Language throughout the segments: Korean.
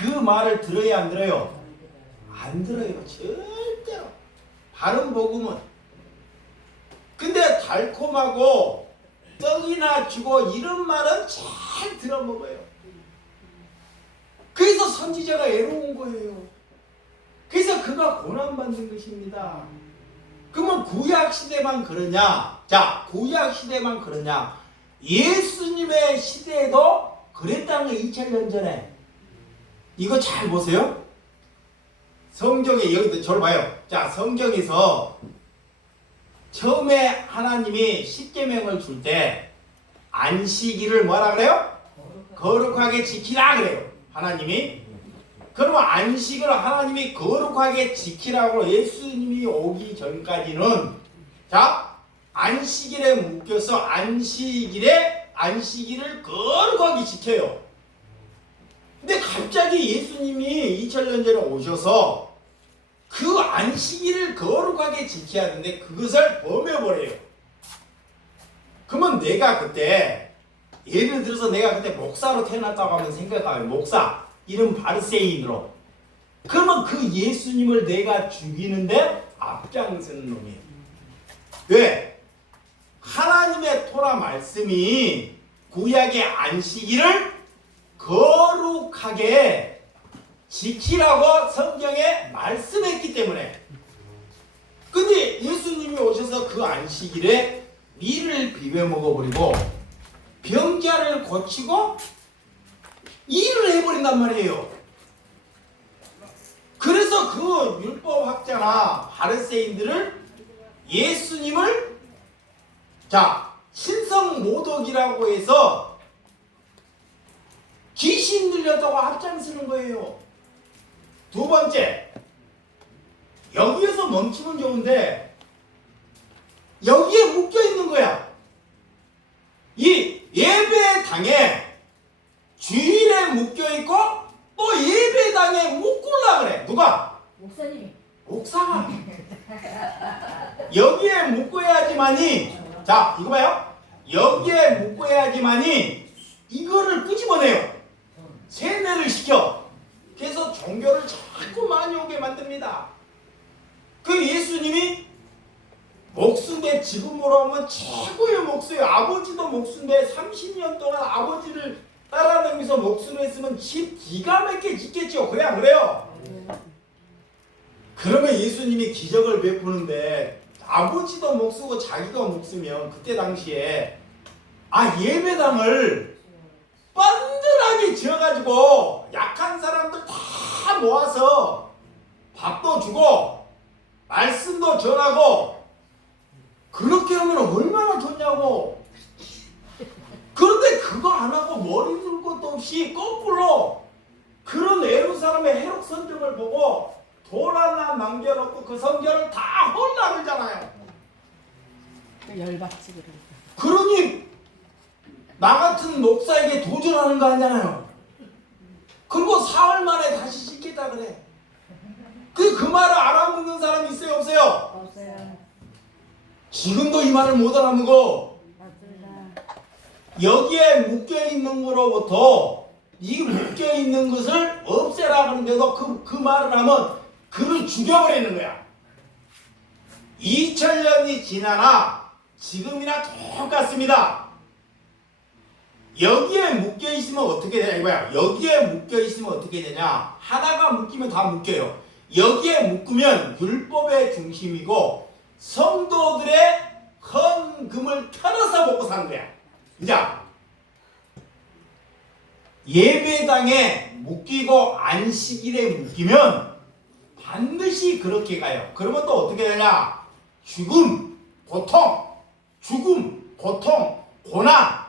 그 말을 들어야 안 들어요? 안 들어요. 절대로. 바른 복음은. 근데 달콤하고 떡이나 주고 이런 말은 잘 들어먹어요. 그래서 선지자가 애로운 거예요. 그래서 그가 고난받는 것입니다. 그러면 구약시대만 그러냐? 자, 구약시대만 그러냐? 예수님의 시대에도 그랬다는 거 2000년 전에. 이거 잘 보세요. 성경에 여기도 저를 봐요. 자, 성경에서 처음에 하나님이 십계명을 줄 때 안식일을 뭐라 그래요? 거룩하게 지키라 그래요. 하나님이. 그러면 안식을 하나님이 거룩하게 지키라고 예수님이 오기 전까지는 자, 안식일에 묶여서 안식일을 거룩하게 지켜요. 근데 갑자기 예수님이 2000년 전에 오셔서 그 안식일을 거룩하게 지켜야 하는데 그것을 범해버려요. 그러면 내가 그때 예를 들어서 내가 그때 목사로 태어났다고 하면 생각하면 목사 이름 바리새인으로 그러면 그 예수님을 내가 죽이는데 앞장서는 놈이에요. 왜? 하나님의 토라 말씀이 구약의 안식일을 거룩하게 지키라고 성경에 말씀했기 때문에. 근데 예수님이 오셔서 그 안식일에 밀을 비벼 먹어버리고 병자를 고치고 일을 해버린단 말이에요. 그래서 그 율법학자나 바리새인들을 예수님을 자 신성모독이라고 해서 귀신 들렸다고 앞장서는 거예요. 두 번째, 여기에서 멈추면 좋은데 여기에 묶여 있는 거야. 이 예배당에 주일에 묶여 있고 또 예배당에 묶으려 그래. 누가? 목사님이. 목사가. 여기에 묶어야지만이 자 이거 봐요. 여기에 묶어야지만이 이거를 끄집어내요. 세뇌를 시켜. 그래서 종교를 자꾸 많이 오게 만듭니다. 그 예수님이 목수인데 지금으로 하면 최고의 목수예요. 아버지도 목수인데 30년 동안 아버지를 따라다니면서 목수로 했으면 집 기가 막히게 짓겠죠. 그래 안 그래요? 그러면 예수님이 기적을 베푸는데 아버지도 목수고 자기도 목수면 그때 당시에 예배당을 뻔들하게 지어가지고 약한 사람들 다 모아서 밥도 주고 말씀도 전하고 그렇게 하면 얼마나 좋냐고. 그런데 그거 안 하고 머리 들 것도 없이 거꾸로 그런 애로 사람의 해록 성경을 보고 돌 하나 남겨놓고 그 성경을 다 헐나르잖아요. 열받지 그래. 그러니 나 같은 목사에게 도전하는 거 아니잖아요. 그리고 사흘 만에 다시 씻겠다 그래. 그 말을 알아먹는 사람이 있어요 없어요? 없어요. 지금도 이 말을 못 알아먹어. 맞습니다. 여기에 묶여있는 거로부터 이 묶여있는 것을 없애라 그러는데도 그 말을 하면 그를 죽여버리는 거야. 2000년이 지나나 지금이나 똑같습니다. 여기에 묶여있으면 어떻게 되냐 이거야. 여기에 묶여있으면 어떻게 되냐. 하나가 묶이면 다 묶여요. 여기에 묶으면 율법의 중심이고 성도들의 헌금을 털어서 먹고 사는 거야. 이제 예배당에 묶이고 안식일에 묶이면 반드시 그렇게 가요. 그러면 또 어떻게 되냐? 죽음, 고통, 고난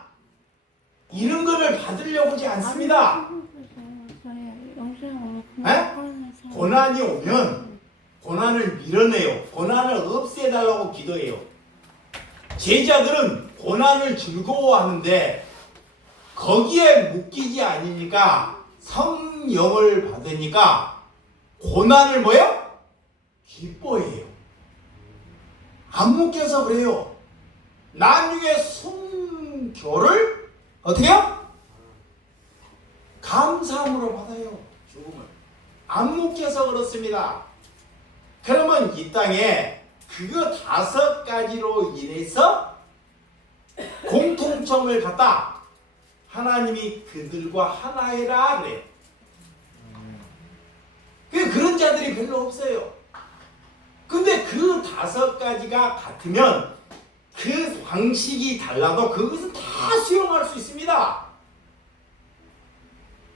이런 거를 받으려고 하지 않습니다. 고난이 오면 고난을 밀어내요. 고난을 없애달라고 기도해요. 제자들은 고난을 즐거워하는데 거기에 묶이지 않으니까 성령을 받으니까 고난을 뭐예요? 기뻐해요. 안 묶여서 그래요. 나중에 순교를 어떻게 해요? 감사함으로 받아요. 죽음을 안 묵혀서 그렇습니다. 그러면 이 땅에 그거 5가지로 인해서 공통점을 갖다 하나님이 그들과 하나이라 그래요. 그런 자들이 별로 없어요. 근데 그 5가지가 같으면 그 방식이 달라도 그것은 다 수용할 수 있습니다.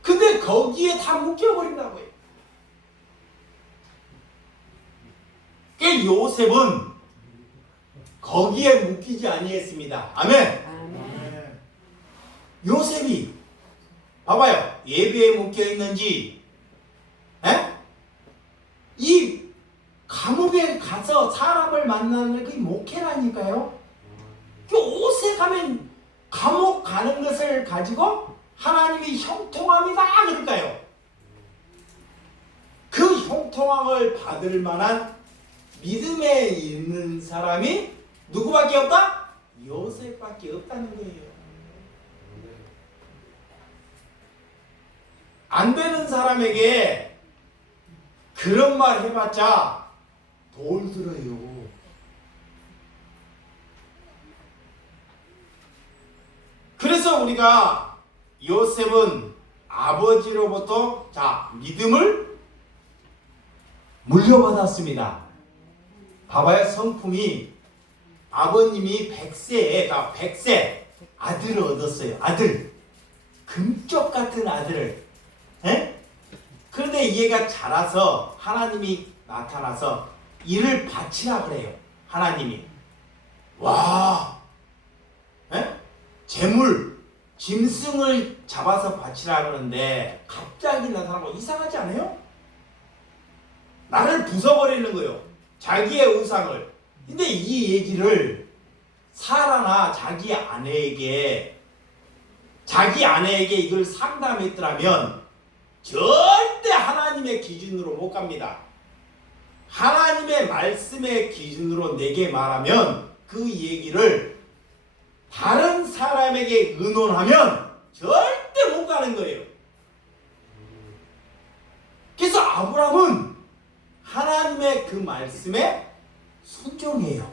근데 거기에 다 묶여버린다고요. 요셉은 거기에 묶이지 아니했습니다. 아멘. 아멘. 요셉이 봐봐요. 예배에 묶여 있는지, 이 감옥에 가서 사람을 만나는 게 목회라니까요. 오색하면 감옥 가는 것을 가지고 하나님이 형통함이다 그럴까요? 그 형통함을 받을 만한 믿음에 있는 사람이 누구밖에 없다? 요셉밖에 없다는 거예요. 안 되는 사람에게 그런 말 해봤자 돌 들어요. 그래서 우리가 요셉은 아버지로부터 믿음을 물려받았습니다. 봐봐요. 성품이 아버님이 100세 아들을 얻었어요. 아들. 금쪽 같은 아들을. 그런데 얘가 자라서 하나님이 나타나서 이를 바치라 그래요. 하나님이. 와. 재물, 짐승을 잡아서 바치라 그러는데 갑자기 나타나고 이상하지 않아요? 나를 부숴버리는 거예요. 자기의 우상을. 근데 이 얘기를 사라나 자기 아내에게 이걸 상담했더라면 절대 하나님의 기준으로 못 갑니다. 하나님의 말씀의 기준으로 내게 말하면 그 얘기를 다른 사람에게 의논하면 절대 못 가는 거예요. 그래서 아브라함은 하나님의 그 말씀에 순종해요.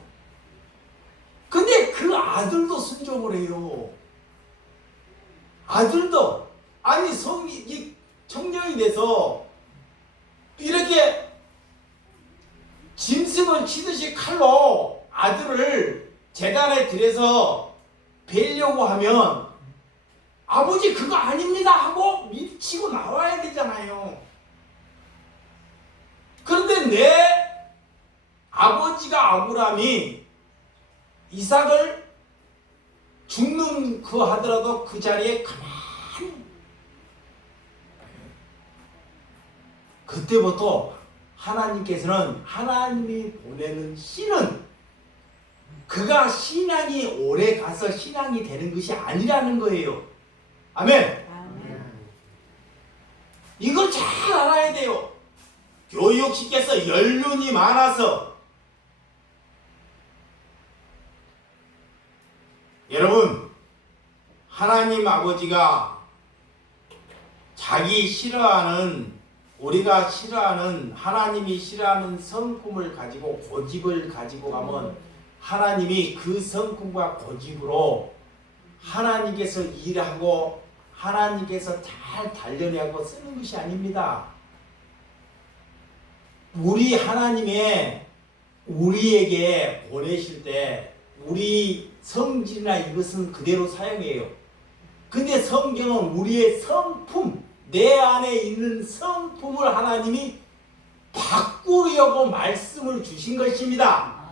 근데 그 아들도 순종을 해요. 아들도 청년이 돼서 이렇게 짐승을 치듯이 칼로 아들을 제단에 들여서 뵈려고 하면 아버지 그거 아닙니다 하고 밀치고 나와야 되잖아요. 그런데 내 아버지가 아브라함이 이삭을 죽는 그 하더라도 그 자리에 가만히 그때부터 하나님께서는 하나님이 보내는 씨는 그가 신앙이 오래 가서 신앙이 되는 것이 아니라는 거예요. 아멘. 아멘. 이걸 잘 알아야 돼요. 교육시켜서 연륜이 많아서 여러분 하나님 아버지가 자기 싫어하는 우리가 싫어하는 하나님이 싫어하는 성품을 가지고 고집을 가지고 가면 하나님이 그 성품과 고집으로 하나님께서 일하고 하나님께서 잘 단련하고 쓰는 것이 아닙니다. 우리 하나님의 우리에게 보내실 때 우리 성질이나 이것은 그대로 사용해요. 근데 성경은 우리의 성품, 내 안에 있는 성품을 하나님이 바꾸려고 말씀을 주신 것입니다.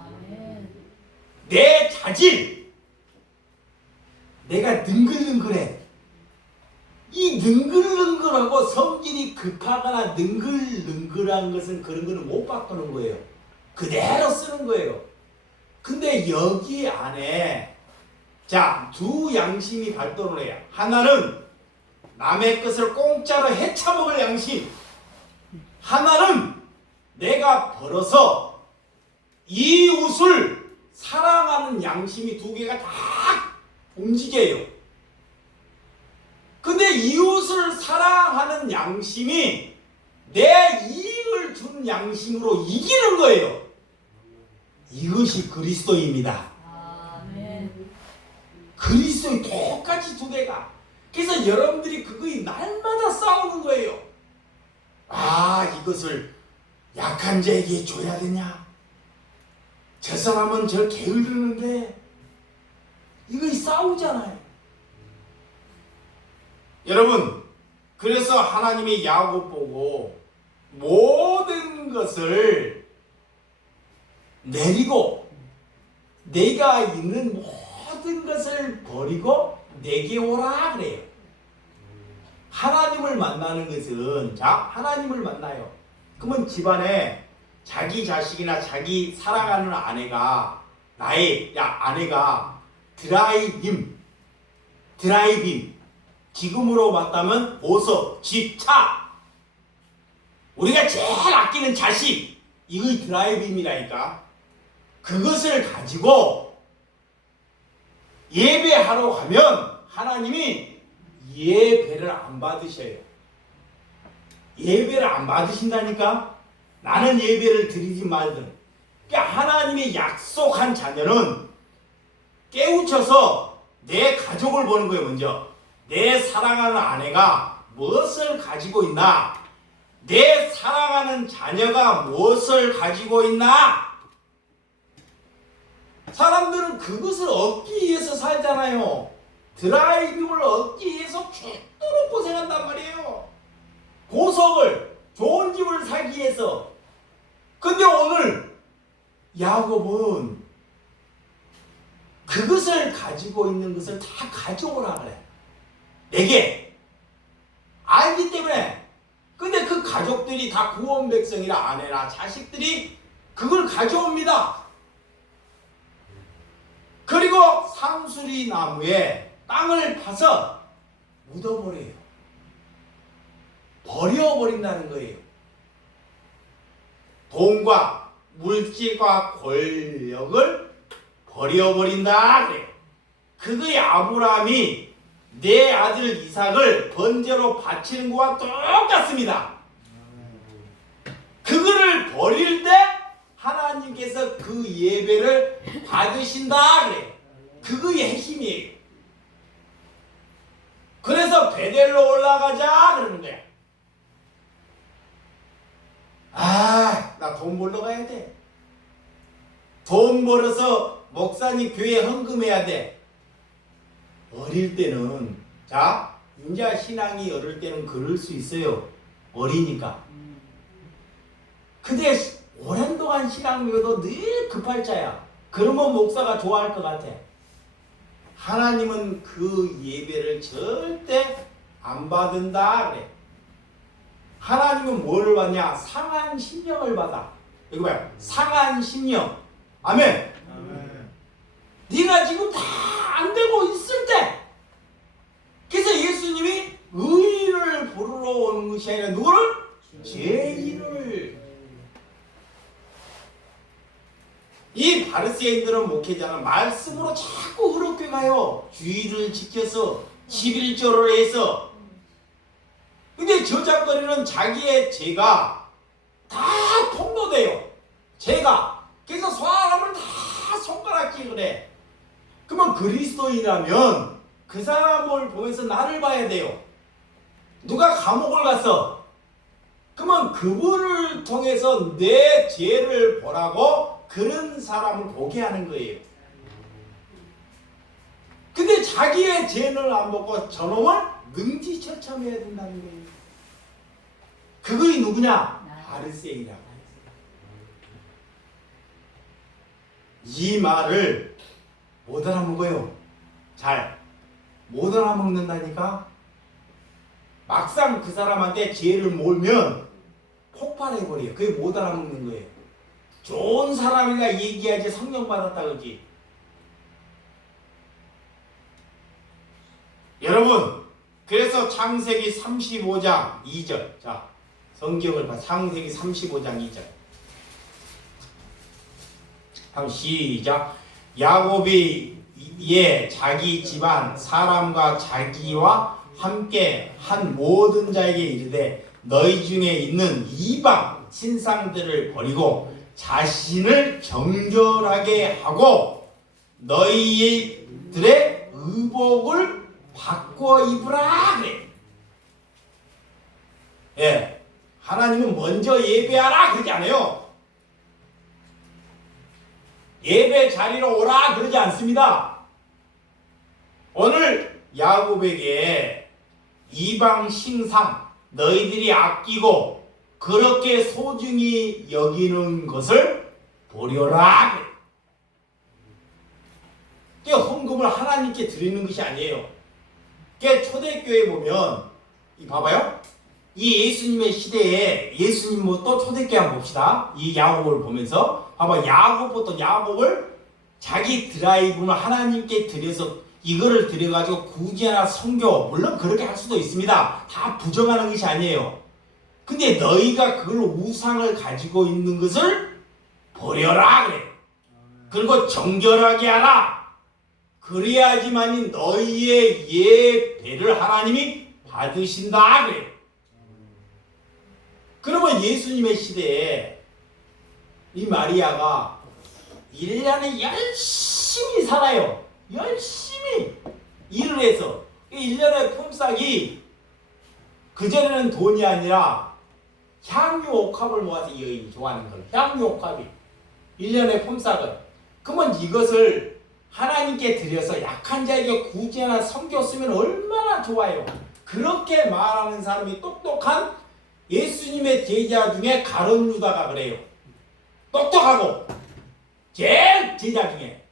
내 자질, 내가 능글능글해. 이 능글능글하고 성질이 급하거나 능글능글한 것은 그런 거는 못 바꾸는 거예요. 그대로 쓰는 거예요. 근데 여기 안에 두 양심이 발동을 해요. 하나는 남의 것을 공짜로 헤쳐먹을 양심, 하나는 내가 벌어서 이웃을 사랑하는 양심이 두 개가 다 움직여요. 근데 이웃을 사랑하는 양심이 내 이익을 주는 양심으로 이기는 거예요. 이것이 그리스도입니다. 아멘. 그리스도의 똑같이 두 개가. 그래서 여러분들이 그거에 날마다 싸우는 거예요. 아, 이것을 약한 자에게 줘야 되냐? 저 사람은 저 게으르는데 이거 싸우잖아요. 여러분, 그래서 하나님이 야곱 보고 모든 것을 내리고 내가 있는 모든 것을 버리고 내게 오라 그래요. 하나님을 만나는 것은, 자, 하나님을 만나요. 그러면 집안에 자기 자식이나 자기 사랑하는 아내가, 나의 아내가 드라이빙, 지금으로 맞다면 보석, 집, 차, 우리가 제일 아끼는 자식, 이거 드라이빙이라니까. 그것을 가지고 예배하러 가면 하나님이 예배를 안 받으셔요. 예배를 안 받으신다니까. 나는 예배를 드리지 말든. 그러니까 하나님이 약속한 자녀는 깨우쳐서 내 가족을 보는 거예요. 먼저 내 사랑하는 아내가 무엇을 가지고 있나, 내 사랑하는 자녀가 무엇을 가지고 있나. 사람들은 그것을 얻기 위해서 살잖아요. 드라이빙을 얻기 위해서 죽도록 고생한단 말이에요. 보석을, 좋은 집을 사기 위해서. 근데 오늘 야곱은 그것을 가지고 있는 것을 다 가져오라 그래. 내게. 알기 때문에. 근데 그 가족들이 다 구원 백성이라 아내나 자식들이 그걸 가져옵니다. 그리고 상수리 나무에 땅을 파서 묻어버려요. 버려버린다는 거예요. 돈과 물질과 권력을 버려버린다 그래요. 그거에 아브라함이 내 아들 이삭을 번제로 바치는 것과 똑같습니다. 그거를 버릴 때 하나님께서 그 예배를 받으신다 그래요. 그거의 핵심이에요. 그래서 베델로 올라가자 그러는 거야. 아, 나 돈 벌러 가야 돼. 돈 벌어서 목사님 교회 헌금해야 돼. 어릴 때는, 자, 인자 신앙이 어릴 때는 그럴 수 있어요. 어리니까. 근데 오랜 동안 신앙 배워도 늘 급할 자야. 그러면 목사가 좋아할 것 같아. 하나님은 그 예배를 절대 안 받는다 그래. 하나님은 뭐를 받냐? 상한 심령을 받아. 여기 봐요. 상한 심령. 아멘. 네가 지금 다 안 되고 있을 때. 그래서 예수님이 의인을 부르러 오는 것이 아니라 누구를? 죄인을. 이 바리새인들은 목회자는 말씀으로 자꾸 흐르게 가요. 주의를 지켜서 11조를 해서. 근데 저작거리는 자기의 죄가 다 폭로돼요. 죄가. 그래서 사람을 다 손가락질을 해. 그러면 그리스도인이라면 그 사람을 보면서 나를 봐야 돼요. 누가 감옥을 갔어. 그러면 그분을 통해서 내 죄를 보라고 그런 사람을 보게 하는 거예요. 근데 자기의 죄를 안 보고 저놈을 능지처참해야 된다는 거예요. 그거이 누구냐? 바리새인이라고. 이 말을 못 알아먹어요. 잘 못 알아먹는다니까. 막상 그 사람한테 죄를 몰면 폭발해버려요. 그게 못 알아먹는 거예요. 좋은 사람이라 얘기하지 성령 받았다 그러지. 여러분, 그래서 창세기 35장 2절. 자, 성경을 봐. 창세기 35장 2절. 한번 시작. 야곱이 자기 집안 사람과 자기와 함께 한 모든 자에게 이르되 너희 중에 있는 이방 신상들을 버리고 자신을 정결하게 하고 너희들의 의복을 바꿔 입으라 그래. 예, 하나님은 먼저 예배하라 그러지 않아요. 예배 자리로 오라 그러지 않습니다. 오늘 야곱에게 이방 신상 너희들이 아끼고 그렇게 소중히 여기는 것을 버려라 그래. 헌금을 하나님께 드리는 것이 아니에요. 초대교회 보면 이 봐봐요. 이 예수님의 시대에 예수님 또 초대교회 한번 봅시다. 이 야곱을 보면서 봐봐. 야곱을 자기 드라이브를 하나님께 드려서 이거를 드려가지고 굳이 하나 성교, 물론 그렇게 할 수도 있습니다. 다 부정하는 것이 아니에요. 근데 너희가 그걸 우상을 가지고 있는 것을 버려라 그래. 그리고 정결하게 하라. 그래야지만이 너희의 예배를 하나님이 받으신다 그래. 그러면 예수님의 시대에 이 마리아가 1년에 열심히 살아요. 열심히 일을 해서 1년의 품삯이 그전에는 돈이 아니라 향유 옥합을 모아서 이 여인이 좋아하는 걸. 향유 옥합이 1년의 품삯을. 그러면 이것을 하나님께 드려서 약한 자에게 굳이 하나 섬겼으면 얼마나 좋아요. 그렇게 말하는 사람이 똑똑한 예수님의 제자 중에 가룟 유다가 그래요. 똑똑하고 제일 제자 중에.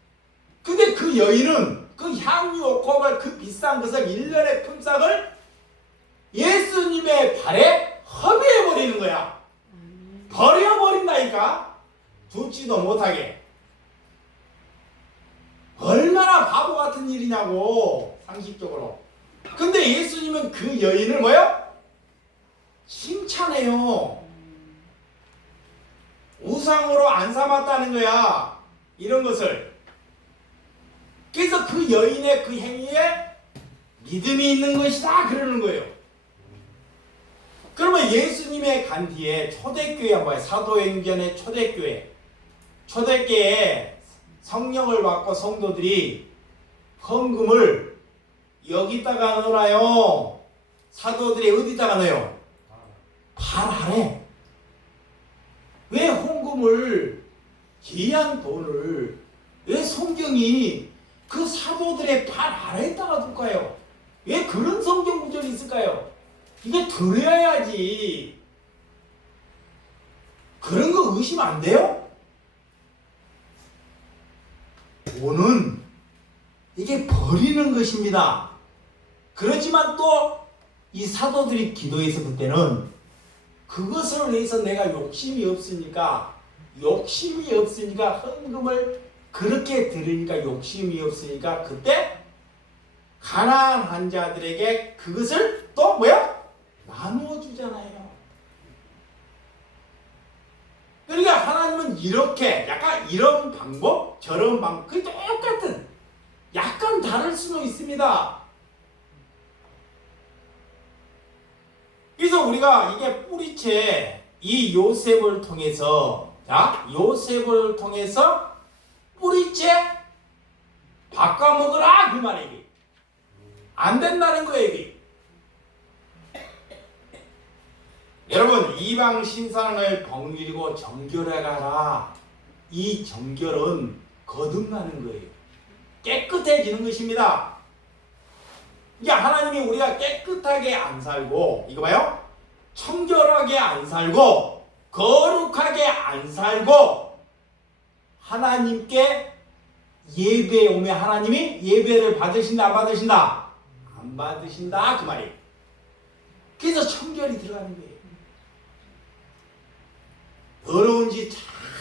근데 그 여인은 그 향유 옥합을 그 비싼 것을 1년의 품삯을 예수님의 발에 허비해버리는 거야. 버려버린다니까. 죽지도 못하게. 얼마나 바보 같은 일이냐고 상식적으로. 근데 예수님은 그 여인을 뭐요? 칭찬해요. 우상으로 안 삼았다는 거야. 이런 것을. 그래서 그 여인의 그 행위에 믿음이 있는 것이다 그러는 거예요. 그러면 예수님의 간 뒤에 초대교회가 뭐야? 사도행전의 초대교회. 초대교회에 성령을 받고 성도들이 헌금을 여기다가 넣어요. 사도들이 어디다가 넣어요? 발 아래. 왜 헌금을, 귀한 돈을 왜 성경이 그 사도들의 발 아래에다가 둘까요? 왜 그런 성경 구절이 있을까요? 이게 드려야지. 그런 거 의심 안 돼요? 돈은 이게 버리는 것입니다. 그렇지만 또 이 사도들이 기도해서 그때는 그것을 위해서 내가 욕심이 없으니까 헌금을 그렇게 드리니까 욕심이 없으니까 그때 가난한 자들에게 그것을 또 뭐야? 나누어 주잖아요. 그러니까 하나님은 이렇게 약간 이런 방법 저런 방법 그 똑같은 약간 다를 수는 있습니다. 그래서 우리가 이게 뿌리채 이 요셉을 통해서 요셉을 통해서 뿌리채 바꿔먹으라 그 말이에요. 안 된다는 거예요. 이게. 여러분 이방 신상을 번기고 정결해 가라. 이 정결은 거듭나는 거예요. 깨끗해지는 것입니다. 이게 하나님이 우리가 깨끗하게 안 살고 이거 봐요. 청결하게 안 살고 거룩하게 안 살고 하나님께 예배에 오면 하나님이 예배를 받으신다 안 받으신다? 안 받으신다 그 말이에요. 그래서 청결이 들어가는 거예요. 더러운 짓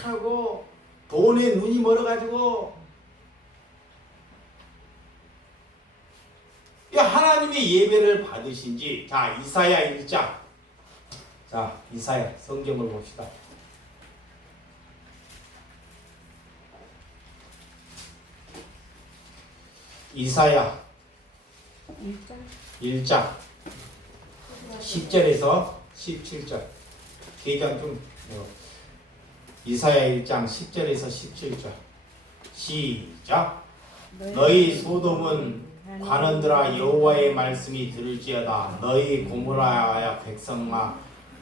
잘하고 돈에 눈이 멀어가지고 하나님의 예배를 받으신지. 자 이사야 1장. 자 이사야 성경을 봅시다. 이사야 1장 10절에서 17절. 계장 좀 이사야 1장 10절에서 17절. 시작. 너희 소돔은 관원들아 여호와의 말씀이 들을지어다. 너희 고모라야 백성아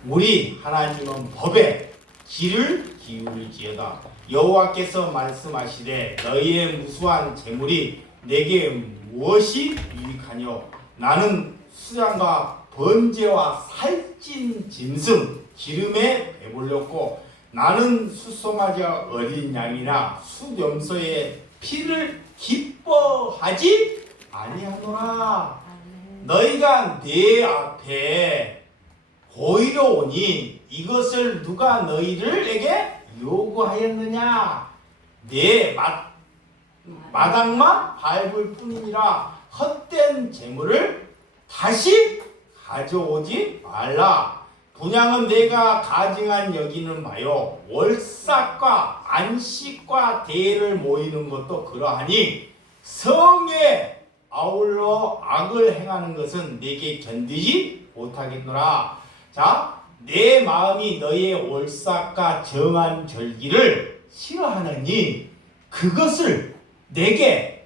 우리 하나님은 법에 귀를 기울일지어다. 여호와께서 말씀하시되 너희의 무수한 재물이 내게 무엇이 유익하뇨? 나는 수량과 번제와 살찐 짐승 기름에 배불렸고 나는 수송아지와 어린 양이나 수염소의 피를 기뻐하지 아니하노라. 너희가 내 앞에 보이러 오니 이것을 누가 너희를 내게 요구하였느냐? 내 마당만 밟을 뿐이니라. 헛된 재물을 다시 가져오지 말라. 분향은 내가 가증한 여기는 바요 월삭과 안식과 대를 모이는 것도 그러하니 성에 아울러 악을 행하는 것은 내게 견디지 못하겠노라. 자, 내 마음이 너희의 월삭과 정한 절기를 싫어하느니 그것을 내게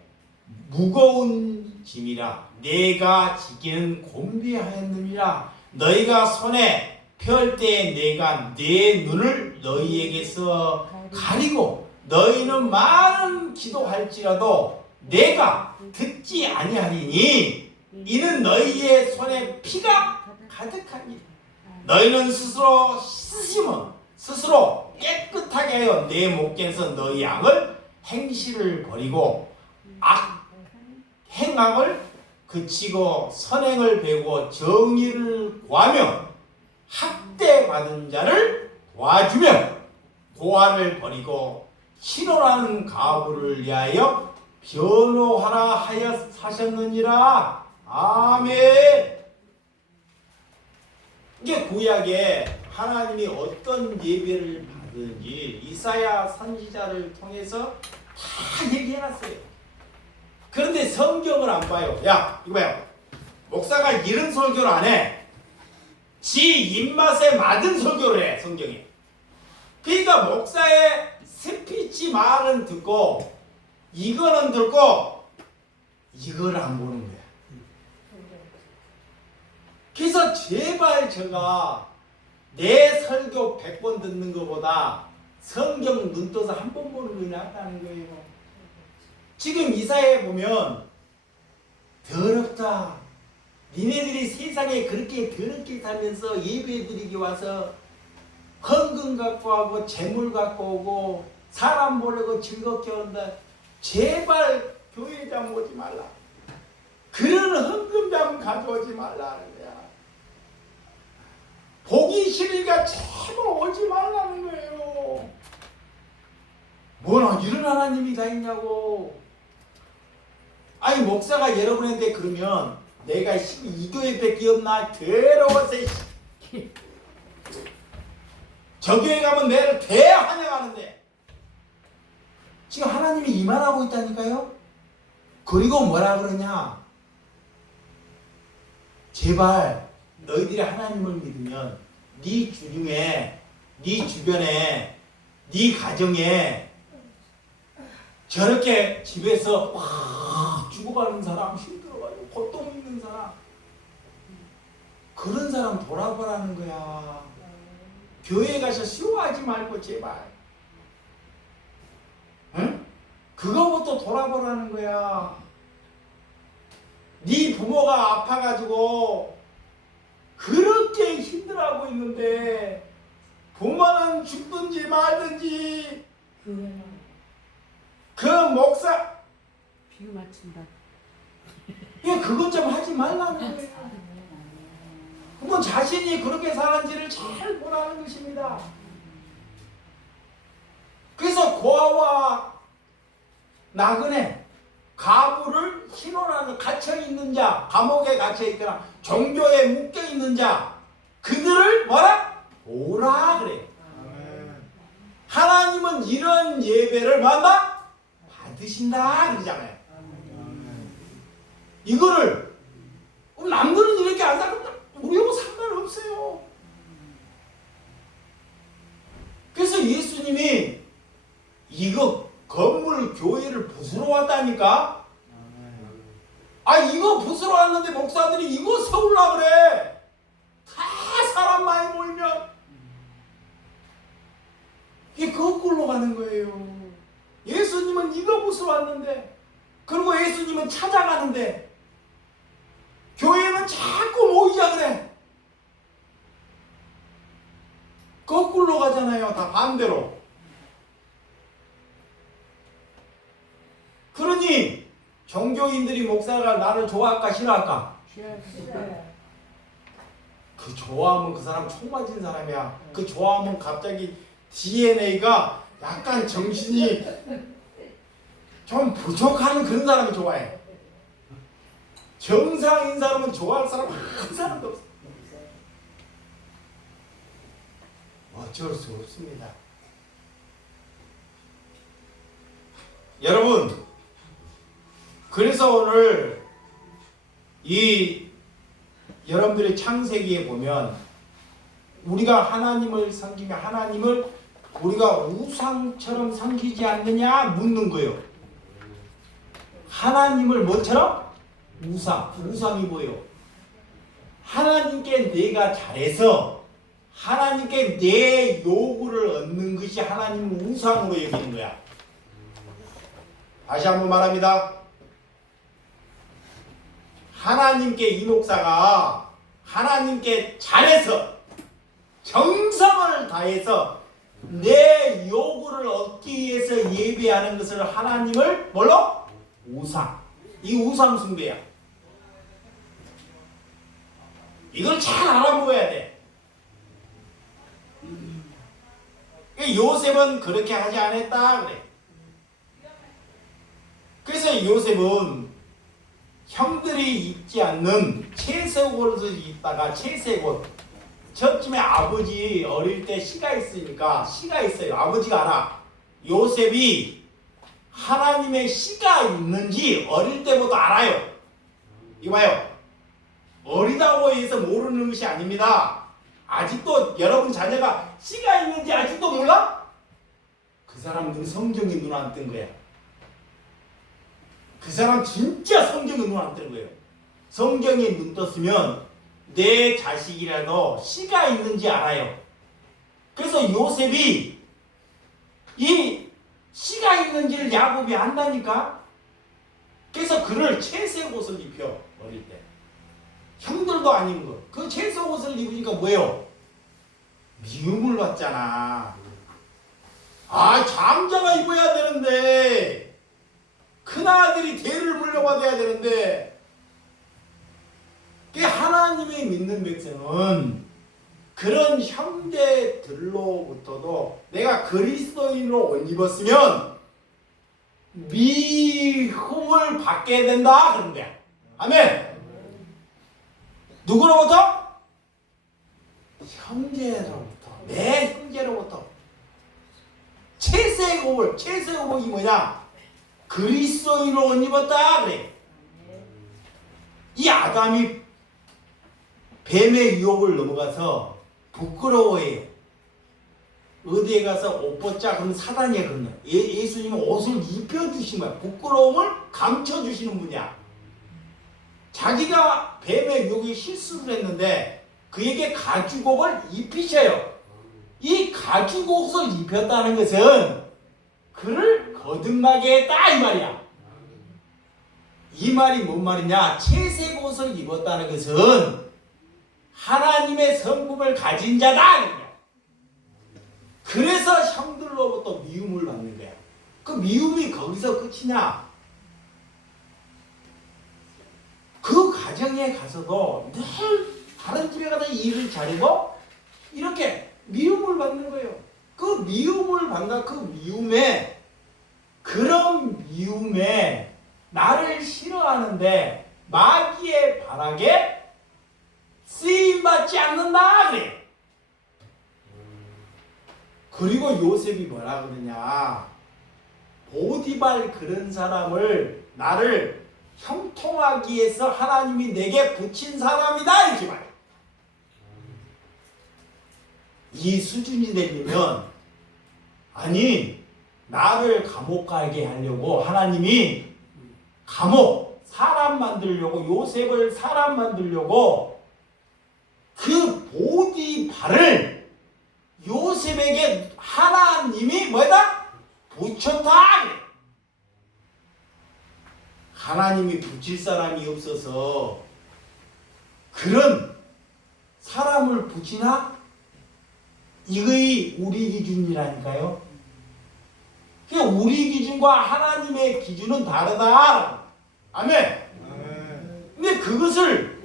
무거운 짐이라 내가 지기는 곤비하였느니라. 너희가 손에 펼 때에 내가 내 눈을 너희에게서 가리고 너희는 많은 기도할지라도 내가 듣지 아니하리니 이는 너희의 손에 피가 가득하니 너희는 스스로 씻으면 스스로 깨끗하게 하여 내 목에서 너희 양을 행실을 버리고 행악을 그치고 선행을 배우고 정의를 구하며 학대받은 자를 도와주며 고아를 버리고 신혼하는 가부를 위하여 변호하라 하여 사셨느니라. 아멘. 이게 구약에 하나님이 어떤 예배를 받는지 이사야 선지자를 통해서 다 얘기해놨어요. 그런데 성경을 안 봐요. 야, 이거 봐요. 목사가 이런 설교를 안 해. 지 입맛에 맞은 설교를 해, 성경에. 그러니까 목사의 스피치 말은 듣고 이거는 듣고 이걸 안 보는 거야. 그래서 제발 제가 내 설교 100번 듣는 것보다 성경 눈 떠서 한 번 보는 게 낫다는 거예요. 지금 이사야에 보면 더럽다. 니네들이 세상에 그렇게 더럽게 살면서 예배 드리기 와서 헌금 갖고 하고 재물 갖고 오고 사람 보내고 즐겁게 온다. 제발 교회장 오지 말라. 그런 헌금장 가져오지 말라는 거야. 보기 싫으니까 제발 오지 말라는 거예요. 뭐나 이런 하나님이 다 있냐고. 아니 목사가 여러분한테 그러면 내가 이 교회밖에 없나 더러워서 저 교회 가면 내를 대환영하는데 지금 하나님이 이만하고 있다니까요. 그리고 뭐라 그러냐, 제발 너희들이 하나님을 믿으면 네 주중에 네 주변에 네 가정에 저렇게 집에서 막 죽어가는 사람, 힘들어가지고 고통 있는 사람, 그런 사람 돌아보라는 거야. 교회에 가서 쉬워하지 말고 제발. 응? 그거부터 돌아보라는 거야. 네 부모가 아파가지고 그렇게 힘들어하고 있는데 부모는 죽든지 말든지 그 목사 비유 맞춘다. 예, 그것 좀 하지 말라는 거예요. 그러면 자신이 그렇게 사는지를 잘 보라는 것입니다. 그래서 고아와 나그네, 가부를 신원하는 갇혀있는 자, 감옥에 갇혀있거나 종교에 묶여있는 자, 그들을 뭐라? 보라 그래요. 하나님은 이런 예배를 뭐한다? 받으신다 그러잖아요. 이거를 남들은 이렇게 안 살았다, 우리하고 상관없어요. 예수님이 이거 건물 교회를 부수러 왔다니까. 이거 부수러 왔는데 목사들이 이거 세우려고 그래. 다 사람 많이 모이면 이게 거꾸로 가는 거예요. 예수님은 이거 부수러 왔는데, 그리고 예수님은 찾아가는데 교회는 자꾸 모이자 그래. 거꾸로 가잖아요. 다 반대로. 그러니 종교인들이 목사가 나를 좋아할까 싫어할까? 그 좋아하면 그 사람 총 맞은 사람이야. 그 좋아하면 갑자기 DNA가 약간 정신이 좀 부족한 그런 사람이 좋아해. 정상인 사람은 좋아할 사람 한 사람도 없어. 어쩔 수 없습니다. 여러분, 그래서 오늘 여러분들의 창세기에 보면 우리가 하나님을 섬기며 하나님을 우리가 우상처럼 섬기지 않느냐 묻는 거예요. 하나님을 뭐처럼? 우상이 뭐예요? 하나님께 내가 잘해서 하나님께 내 요구를 얻는 것이 하나님을 우상으로 여기는 거야. 다시 한번 말합니다. 하나님께 이 목사가 하나님께 잘해서 정성을 다해서 내 요구를 얻기 위해서 예배하는 것을 하나님을 뭘로? 우상. 이 우상 숭배야. 이걸 잘 알아보아야 돼. 요셉은 그렇게 하지 않았다 그래. 그래서 요셉은 형들이 입지 않는 채색 옷을 입다가 채색 옷. 저쯤에 아버지 어릴 때 시가 있으니까 시가 있어요. 아버지가 알아. 요셉이 하나님의 시가 있는지 어릴 때부터 알아요. 이봐요. 어리다고 해서 모르는 것이 아닙니다. 아직도 여러분 자녀가 시가 있는지 아직도 몰라? 그 사람들은 성경에 눈 안 뜬 거야. 그 사람 진짜 성경에 눈 안 뜬 거예요. 성경에 눈 떴으면 내 자식이라도 시가 있는지 알아요. 그래서 요셉이 이 시가 있는지를 야곱이 안다니까. 그래서 그를 채색 옷을 입혀 어릴 때. 형들도 아닌 거. 그 채색 옷을 입으니까 뭐예요? 미움을 받잖아. 장자가 입어야 되는데, 큰아들이 대를 물려받아야 되는데, 하나님이 믿는 백성은 그런 형제들로부터도 내가 그리스도인으로 옷 입었으면 미움을 받게 된다 그런 거야. 아멘. 누구로부터? 형제로부터. 내 형제로부터. 채색옷이 뭐냐? 그리스도인으로 옷 입었다 그래. 이 아담이 뱀의 유혹을 넘어가서 부끄러워해요. 어디에 가서 옷 벗자 그러면 사단이야. 그러면 예수님은 옷을 입혀주신 거야. 부끄러움을 감춰주시는 분이야. 자기가 뱀의 유혹에 실수를 했는데 그에게 가죽옷을 입히셔요. 이 가죽옷을 입혔다는 것은 그를 거듭나게 했다 이 말이야. 이 말이 뭔 말이냐? 채색 옷을 입었다는 것은 하나님의 성품을 가진 자다. 그래서 형들로부터 미움을 받는 거야. 그 미움이 거기서 끝이냐? 그 가정에 가서도 늘 다른 집에 가서 일을 잘해도 이렇게 미움을 받는 거예요. 그 미움을 받는 그런 미움에 나를 싫어하는데 마귀의 바락에 쓰임받지 않는다 그래. 그리고 요셉이 뭐라 그러냐? 보디발 그런 사람을 나를 형통하기 위해서 하나님이 내게 붙인 사람이다 이렇게 말해. 이 수준이 되려면 아니 나를 감옥 가게 하려고 하나님이 감옥 사람 만들려고 요셉을 사람 만들려고 그 보디발을 요셉에게 하나님이 뭐다? 붙였다. 하나님이 붙일 사람이 없어서 그런 사람을 붙이나? 이거이 우리 기준이라니까요. 그러니까 우리 기준과 하나님의 기준은 다르다. 아멘. 근데 그것을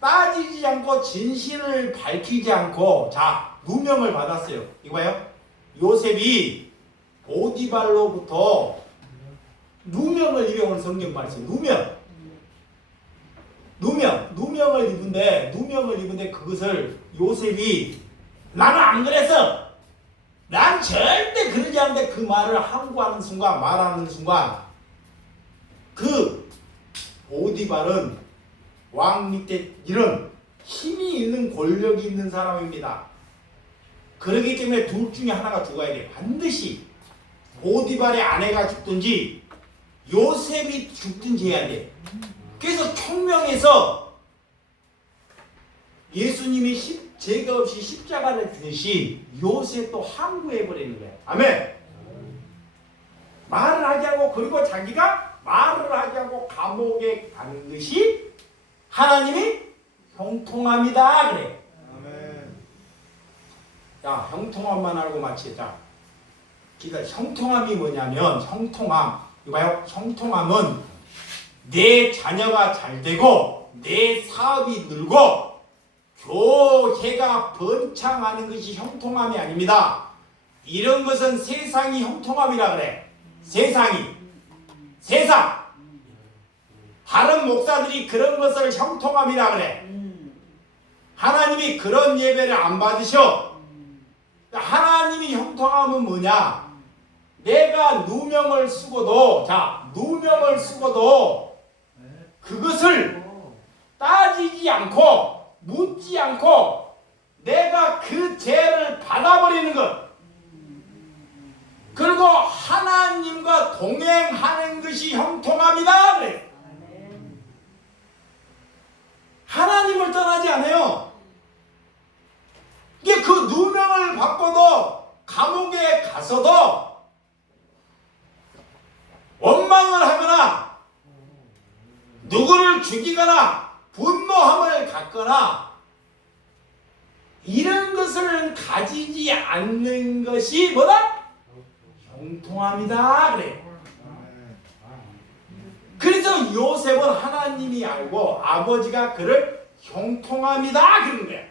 따지지 않고 진실을 밝히지 않고 자 누명을 받았어요. 이거 봐요. 요셉이 보디발로부터 누명을 입어. 오늘 성경 말씀 누명을 입은데 그것을 요셉이 나는 안 그랬어. 난 절대 그러지 않는데 그 말을 항구하는 순간 말하는 순간 그 보디발은 왕 밑에 이런 힘이 있는 권력이 있는 사람입니다. 그렇기 때문에 둘 중에 하나가 죽어야 돼요. 반드시 보디발의 아내가 죽든지 요셉이 죽든지 해야 돼. 그래서 총명에서 예수님이 죄가 없이 십자가를 지듯이 요셉도 항구해버리는 거야. 아멘. 말을 하지 않고 그리고 자기가 말을 하지 않고 감옥에 가는 것이 하나님이 형통합니다. 그래. 아멘. 자, 형통함만 알고 마치자. 기다려. 형통함이 뭐냐면 형통함. 이거 봐요. 형통함은 내 자녀가 잘 되고 내 사업이 늘고 교회가 번창하는 것이 형통함이 아닙니다. 이런 것은 세상이 형통함이라 그래. 세상. 다른 목사들이 그런 것을 형통함이라 그래. 하나님이 그런 예배를 안 받으셔. 하나님이 형통함은 뭐냐? 내가 누명을 쓰고도 그것을 따지지 않고 묻지 않고 내가 그 죄를 받아버리는 것. 그리고 하나님과 동행하는 것이 형통합니다. 그래. 하나님을 떠나지 않아요. 이게 그 누명을 받고도 감옥에 가서도 원망을 하거나 누구를 죽이거나 분노함을 갖거나 이런 것을 가지지 않는 것이 뭐다? 형통함이다. 그래. 그래서 요셉은 하나님이 알고 아버지가 그를 형통함이다 그런 거야.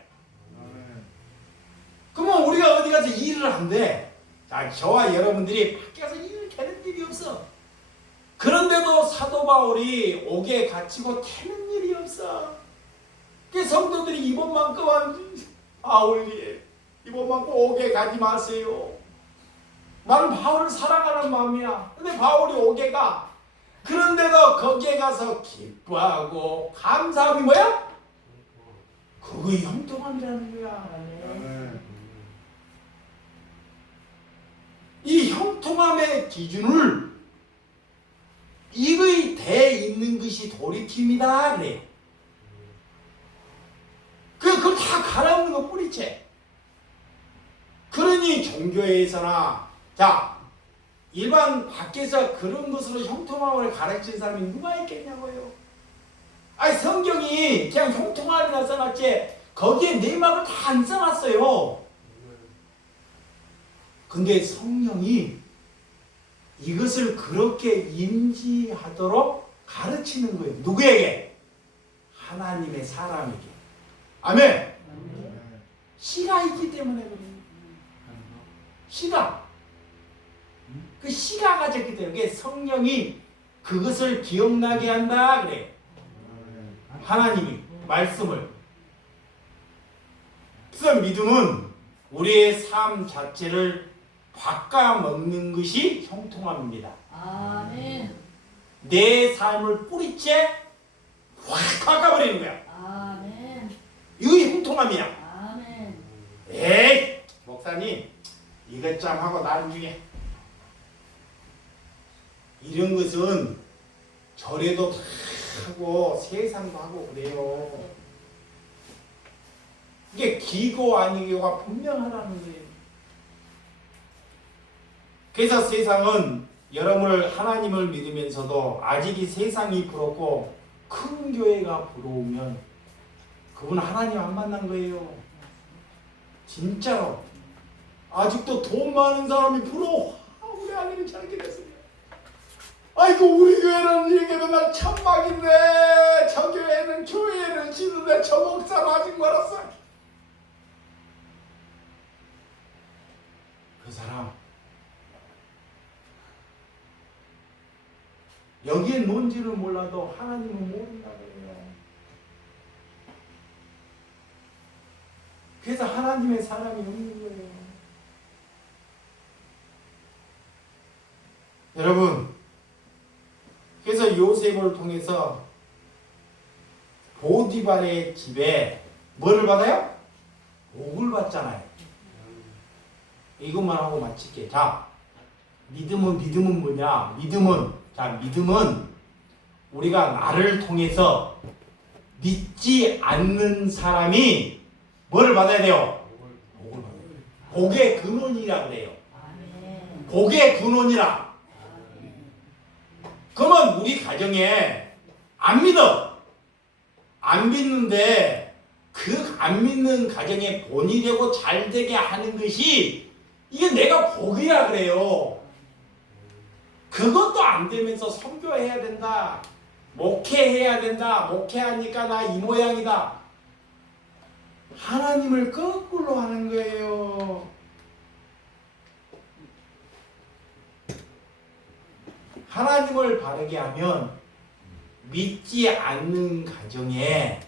그러면 우리가 어디 가서 일을 한대. 자, 저와 여러분들이 밖에서 일을 캐는 일이 없어. 그런데도 사도 바울이 옥에 갇히고 캐는 일이 없어. 그 성도들이 이번만큼은 바울이 이번만큼 옥에 가지 마세요. 나는 바울을 사랑하는 마음이야. 근데 바울이 옥에 가. 그런데도 거기에 가서 기뻐하고 감사함이 뭐야? 그거의 형통함이라는 거야. 이 형통함의 기준을 이거에 대 있는 것이 돌이킵니다. 그래. 그걸 다 갈아엎는 거 뿌리채. 그러니 종교에서나 자 일반 밖에서 그런 것으로 형통함을 가르친 사람이 누가 있겠냐고요. 아니 성경이 그냥 형통함이라 써놨지 거기에 내막을 다 안 써놨어요. 근데 성령이 이것을 그렇게 인지하도록 가르치는 거예요. 누구에게? 하나님의 사람에게. 아멘. 씨가 있기 때문에 그래요. 씨가. 그 씨가 가졌기 때문에 성령이 그것을 기억나게 한다 그래. 하나님이 말씀을. 그래서 믿음은 우리의 삶 자체를 바꿔먹는 것이 형통함입니다. 아멘. 내 삶을 뿌리째 확 바꿔버리는 거야. 아멘. 이거 형통함이야. 아멘. 에이 목사님 이것좀 하고 나중에 이런 것은 절에도 다 하고 세상도 하고 그래요. 이게 기고 아니고가 분명하다는 거예요. 그래서 세상은 여러분을 하나님을 믿으면서도 아직 이 세상이 부럽고 큰 교회가 부러우면 그분은 하나님 안 만난 거예요. 진짜로. 아직도 돈 많은 사람이 부러워. 우리 아들이 저렇게 됐습니다. 아이고 우리 교회는 이렇게 맨날 천막인데 저 교회는 교회는 지는데 저 목사 맞은 거라서. 그 사람 여기에 뭔지는 몰라도 하나님은 모른다고 해요. 그래서 하나님의 사람이 없는 거예요. 여러분, 그래서 요셉을 통해서 보디발의 집에 뭐를 받아요? 복을 받잖아요. 이것만 하고 마칠게. 자, 믿음은 뭐냐? 믿음은 우리가 나를 통해서 믿지 않는 사람이 뭐를 받아야 돼요? 복을 받아야 돼요. 복의 근원이라 그래요. 복의 근원이라. 그러면 우리 가정에 안 믿어. 안 믿는데 그 안 믿는 가정에 본이 되고 잘 되게 하는 것이 이게 내가 복이라 그래요. 그것도 안 되면서 선교해야 된다. 목회해야 된다. 목회하니까 나 이 모양이다. 하나님을 거꾸로 하는 거예요. 하나님을 바르게 하면 믿지 않는 가정에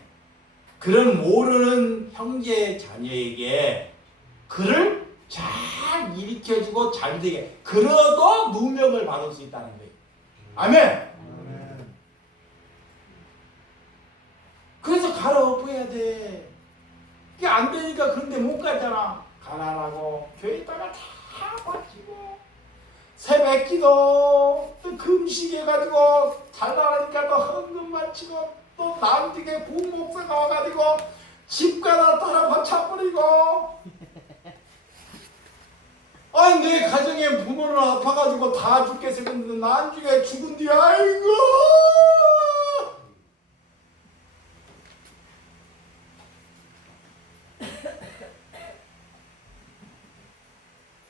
그런 모르는 형제 자녀에게 그를 잘 일으켜주고 잘 되게 그러도 누명을 받을 수 있다는 거예요. 아멘. 그래서 갈아엎어야 돼. 이게 안 되니까 그런데 못 가잖아. 가난하고 교회에다가 다 바치고 새벽기도 또 금식해가지고 잘 나가니까 또 헌금 바치고 또 남쪽에 부목사가 와가지고 집가다 따라 바쳐버리고 아니 내 가정에 부모는 아파가지고 다 죽게 생겼는데 나중에 죽은 뒤 아이고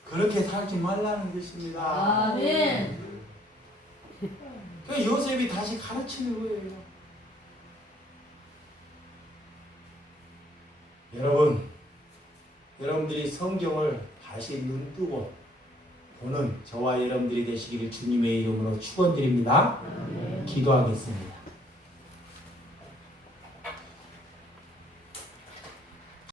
그렇게 살지 말라는 것입니다. 아멘. 그 요셉이 다시 가르치는 거예요. 여러분들이 성경을 다시 눈뜨고 보는 저와 여러분들이 되시기를 주님의 이름으로 축원드립니다. 기도하겠습니다.